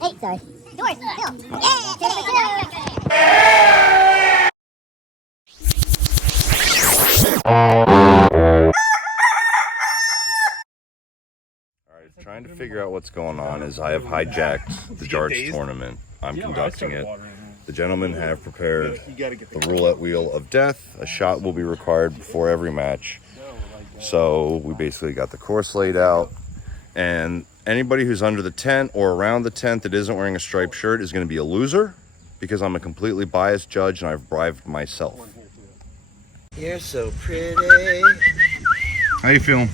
Hey, sorry. Doors, Phil. Yeah, Alright, trying to figure out what's going on is I have hijacked the darts tournament. I'm conducting it. The gentlemen have prepared the roulette wheel of death. A shot will be required before every match. So we basically got the course laid out, and anybody who's under the tent or around the tent that isn't wearing a striped shirt is going to be a loser, because I'm a completely biased judge and I've bribed myself. You're so pretty. How you feeling?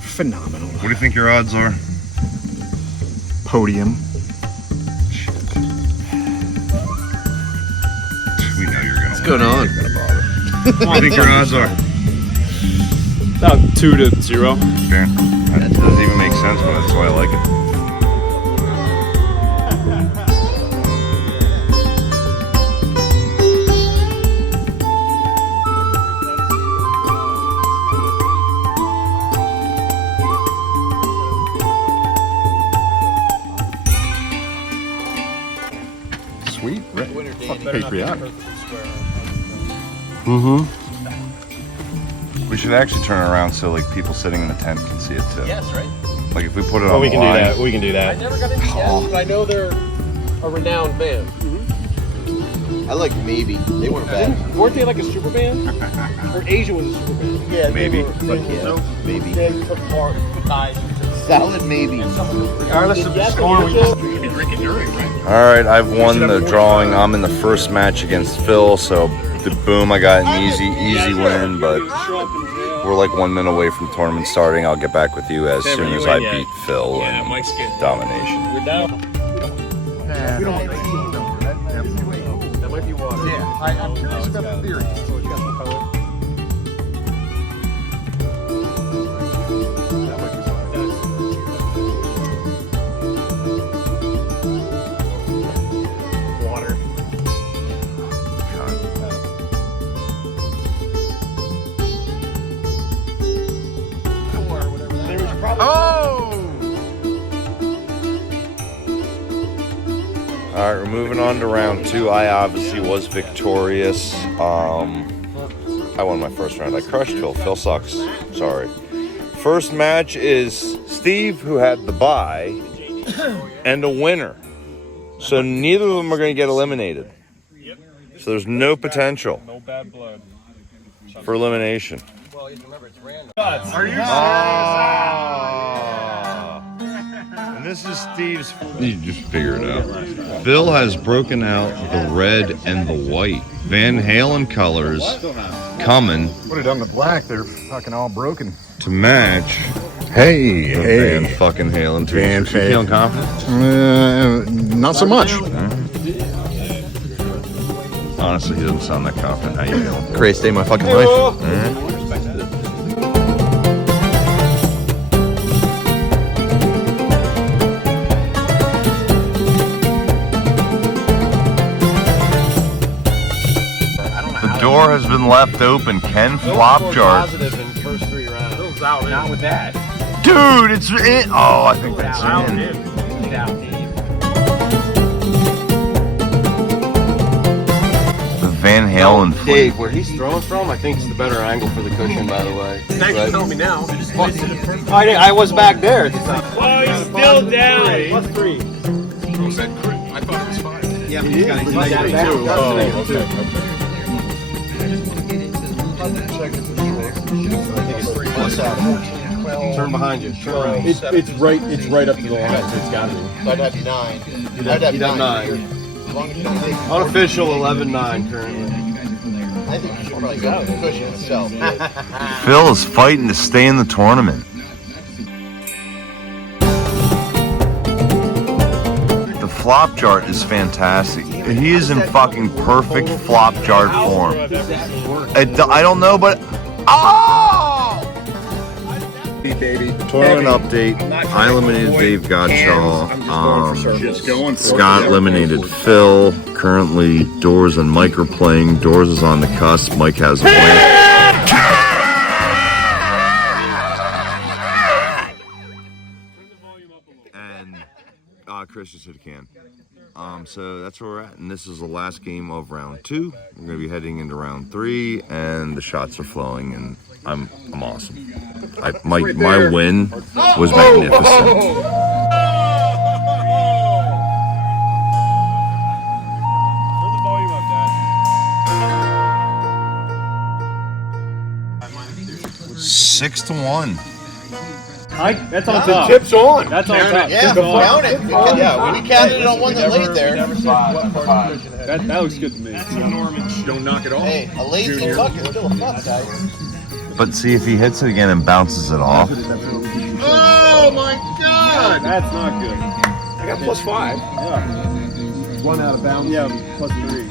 Phenomenal. What do you think your odds are? Podium. Shit. We know you're gonna. What's going on? What do you think your odds are? About 2-0. Okay. That doesn't even make sense, but that's why I like it. Sweet. Patriotic. We should actually turn it around so like people sitting in the tent can see it too. Yes, right? Like if we put it on Oh, we the can do line. that. We can do I that. never got into jazz, but I know they're a renowned band. I like Maybe. They weren't bad. Weren't they like a super band? Or Asia was a super band? Yeah, Maybe. Maybe. They took part, guys. Solid maybe. Regardless of the score, we can drink it during, right? Alright, I've won the drawing. I'm in the first match against Phil, so boom, I got an easy win, but we're like 1 minute away from the tournament starting. I'll get back with you as soon as I beat Phil in domination. We're down. We don't have a That might be water. Yeah, I'm curious about the theory. Water. Alright, we're moving on to round 2. I obviously was victorious. I won my first round. I crushed Phil. Phil sucks. Sorry. First match is Steve, who had the bye, and a winner. So neither of them are going to get eliminated. So there's no potential No bad blood. for elimination. Well, remember, it's random. Are you And this is Steve's. You just figure it out. Phil has broken out the red and the white Van Halen colors coming Put it on the black. They're fucking all broken. to match. Hey, Van fucking Halen. Van You feeling confident? Not so much. Honestly, he doesn't sound that confident. How you feeling? Greatest day of my fucking life. The door has been left open. Ken Flopchart. Positive in the first 3 rounds. Phil's out. Not with that. Dude, it's in. Oh, I think that's in. Get out, Dave. The Van Halen. Dave, where he's throwing from, I think it's the better angle for the cushion, by the way. Thanks for telling me now. I was back there at the time. Well, he's still down. +3. I thought it was 5. Yeah, he's got -2. Oh, okay. Turn behind you. Turn around. It's right up to the line. It's got to be. I'd have 9. You'd have 9. As long as you don't take Unofficial 11-9 currently. I think you should probably go with the cushion itself. Phil is fighting to stay in the tournament. The flop chart is fantastic. He is in fucking perfect flop chart form. I don't know, but Baby. tournament update. I eliminated Dave Gottschall. Scott eliminated Phil. Currently, Doors and Mike are playing. Doors is on the cusp. Mike has a win. And Chris just hit a can. So that's where we're at, and this is the last game of round 2. We're gonna be heading into round 3, and the shots are flowing, and I'm awesome. My win was magnificent. Turn the volume up, Dad. 6-1. That's on top. Tips on. That's on top. Yeah, count it. Yeah, we counted it on one that laid there. That looks good to me. Don't knock it off. Hey, a lazy fuck is still a fuck, guys. But see, if he hits it again and bounces it off. Oh my God! That's not good. I got +5. Yeah. One out of bounds. Yeah, +3.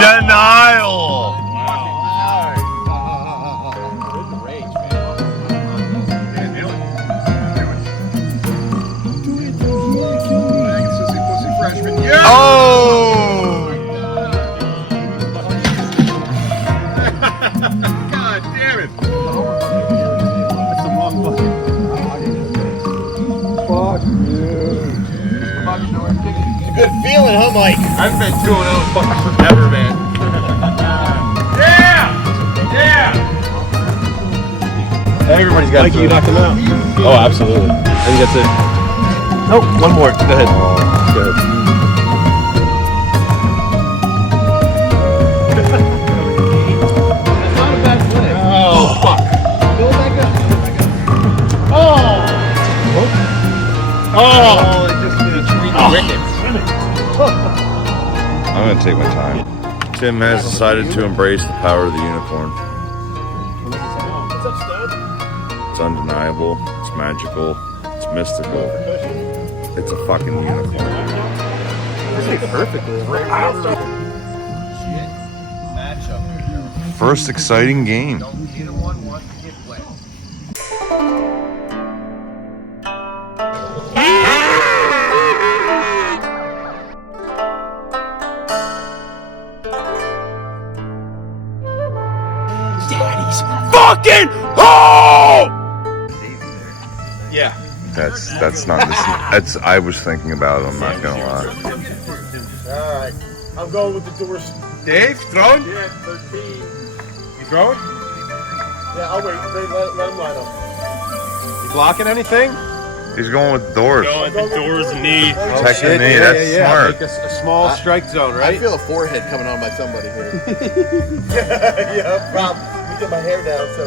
Denial! Oh! God damn it! That's the wrong bucket. Fuck you. It's a good feeling, huh, Mike? I've been 2-0 fucking forever, man. Everybody's got Mikey, you knocked him out. Oh, absolutely. I think that's it. Nope, one more. Go ahead. Go ahead. Oh, it just between the wickets. I'm gonna take my time. Tim has decided to embrace the power of the unicorn. It's undeniable, it's magical, it's mystical. It's a fucking unicorn. First exciting game. Fucking home! Yeah. That's not the that's I was thinking about it, I'm not gonna lie. Alright. I'm going with the doors. Dave, throwing? Yeah, 13. You throwing? Yeah, I'll wait. Let him line up. You blocking anything? He's going with doors. Going the doors knee. Protect the knee, that's smart. Like a small strike zone, I right? feel a forehead coming on by somebody here. Yeah, Rob. We get my hair down, so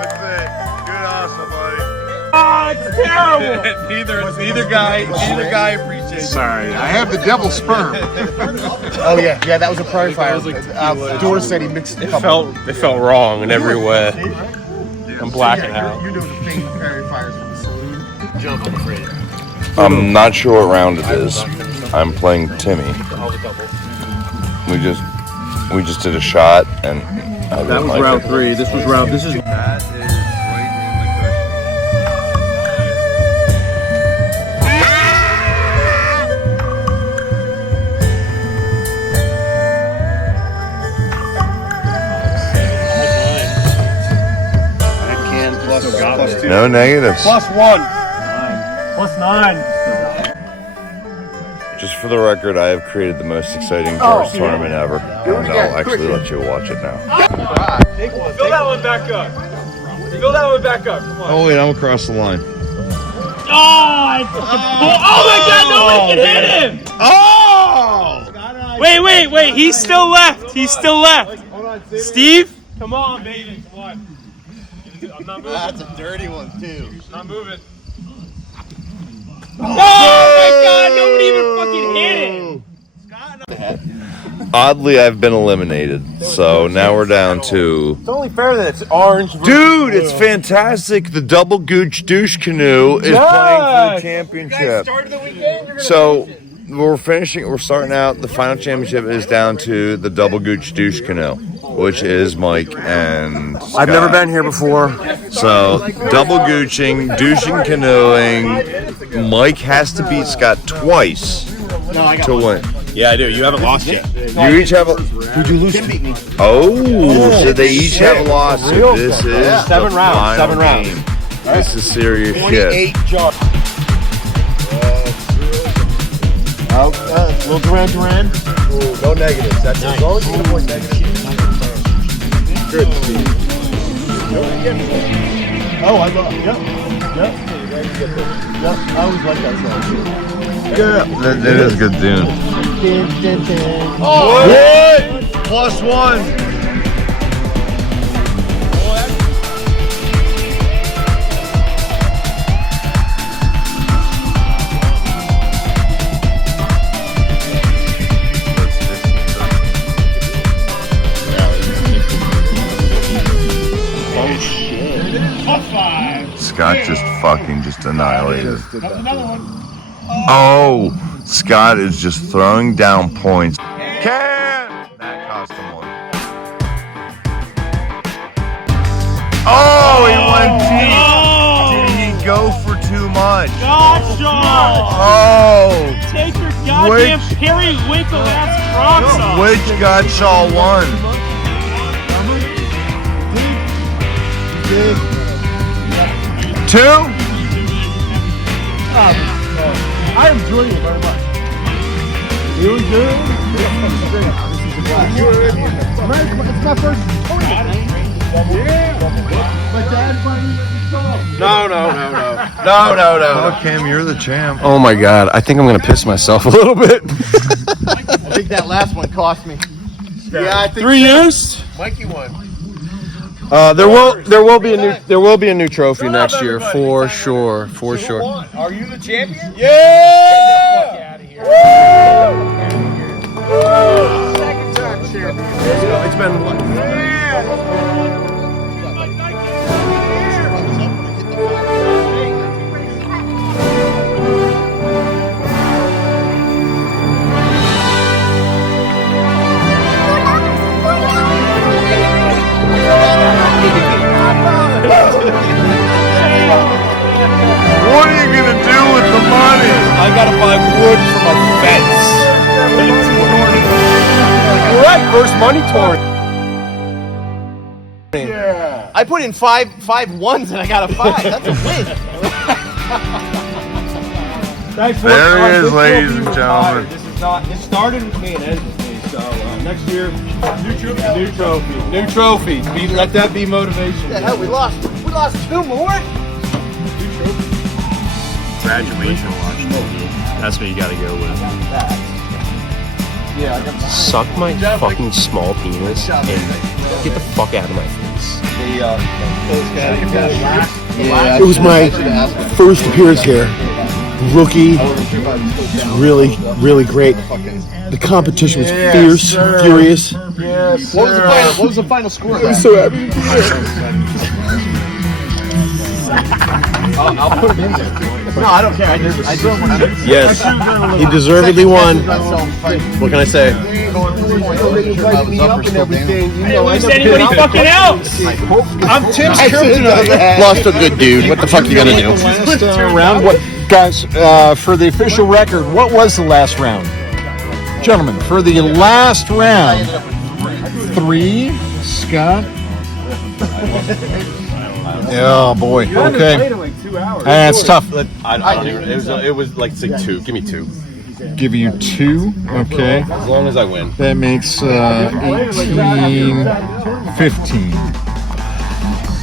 That's it. Good awesome, buddy. Oh, it's terrible. Neither guy appreciates it. Sorry. I have the devil's sperm. Oh yeah, that was a prairie fire. Doris said he mixed a couple. It felt wrong in every way. I'm blacking out. You're doing the thing with prairie fires in the saloon. Jumping afraid. I'm not sure what round it is. I'm playing Timmy. We just did a shot and I didn't That was like round it. 3. This is round. This is. That is right in the +2. No negatives. +1. +9. Just for the record, I have created the most exciting darts tournament ever, and I'll actually let you watch it now. Fill that one back up. Fill that one back up. Come on. Oh wait, I'm across the line. Oh my God! Nobody can hit him. Oh! Wait! He's still left. Steve, come on, baby. Come on. I'm not moving. That's a dirty one, too. Not moving. Oh my God! Nobody even fucking hit him. Oddly, I've been eliminated, so now we're down to. It's only fair that it's orange. Dude, it's fantastic! The double Gooch douche canoe is playing for the championship. Start of the weekend. So we're starting out. The final championship is down to the double Gooch douche canoe. which is Mike and I've Scott. never been here before. So, double gooching, douching, canoeing. Mike has to beat Scott twice to win. Yeah, I do. You haven't lost yet. You each have a... Who'd you lose to? Oh, so they each have a loss. So this is 7 the rounds. final 7 rounds. game. This is serious shit. Little Duran. No negatives. That's as long as you can avoid negatives. Good. Oh, I love. Yep. I always like that song. Yeah. That is good tune. Oh, What? +1. Scott just annihilated. Oh, Scott is just throwing down points. That cost him 1. Oh, he went deep. Did he go for too much? Gotcha! Oh, Take your goddamn periwinkle ass Crocs off. which gotcha won? Two? I am enjoying it very much. You good? This is a blast. It's my first tournament. Yeah. My dad finally. No. Oh, Cam, you're the champ. Oh my God! I think I'm gonna piss myself a little bit. I think that last one cost me. Yeah, I think 3 years. Mikey won. There will be a new trophy next year for sure. Are you the champion? Yeah! Second time champion. It's been what? What are you gonna do with the money? I gotta buy wood for my fence. You're right, first money tournament. Yeah. I put in five ones and I got a 5. That's a win. There he is, ladies and gentlemen. It started with me and ends with me. So next year, new trophy. Let that be motivation. The hell, we lost 2 more. Graduation watch. That's what you gotta go with. Yeah, I got Suck my fucking small penis and get the fuck out of my face. It was my first appearance here. Rookie. It's really, really great. The competition was fierce, furious. What was the final score? I'm so happy. I'll put him in there. No, I don't care. I do. Yes, he deservedly won. What can I say? Lose anybody fucking else. I'm Tim's kryptonite. Lost a good dude. What the fuck you gonna do? Round. What, guys? For the official record, what was the last round, gentlemen? For the last round, 3, Scott. Oh boy. Okay. That's tough. It was like 2. Give me 2. Give you 2. Okay. As long as I win. That makes 18, 15.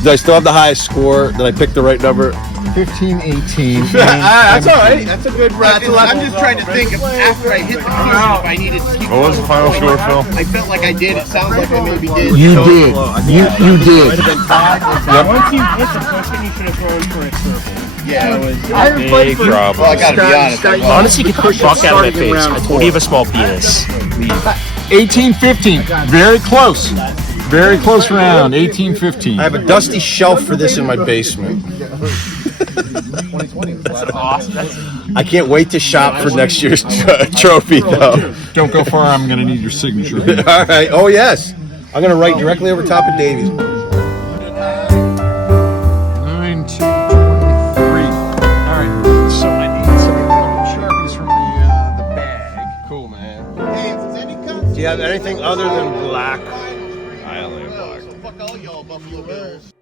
Do I still have the highest score? Did I pick the right number? 15, 18. That's all right. That's a good round. I'm just trying to think of after I hit the cue if I needed to keep. What was the final score, Phil? I felt like I did. It sounds like I maybe did. You did. You did. Once you hit the question, you should have thrown for a circle. Yeah. Big problem. Well, I gotta be honest. Honestly, get the fuck out of my face. I told you have a small penis. 18, 15. Very close. Very close round. 18, 15. I have a dusty shelf for this in my basement. That's awesome. I can't wait to shop for next year's trophy, though. Don't go far. I'm going to need your signature. All right. Oh, yes. I'm gonna write directly over top of Davies. 9 to 23. All right, so I need some Sharpies from the bag. Cool, man. Do you have anything other than black? I only have black. Fuck all y'all Buffalo Bills.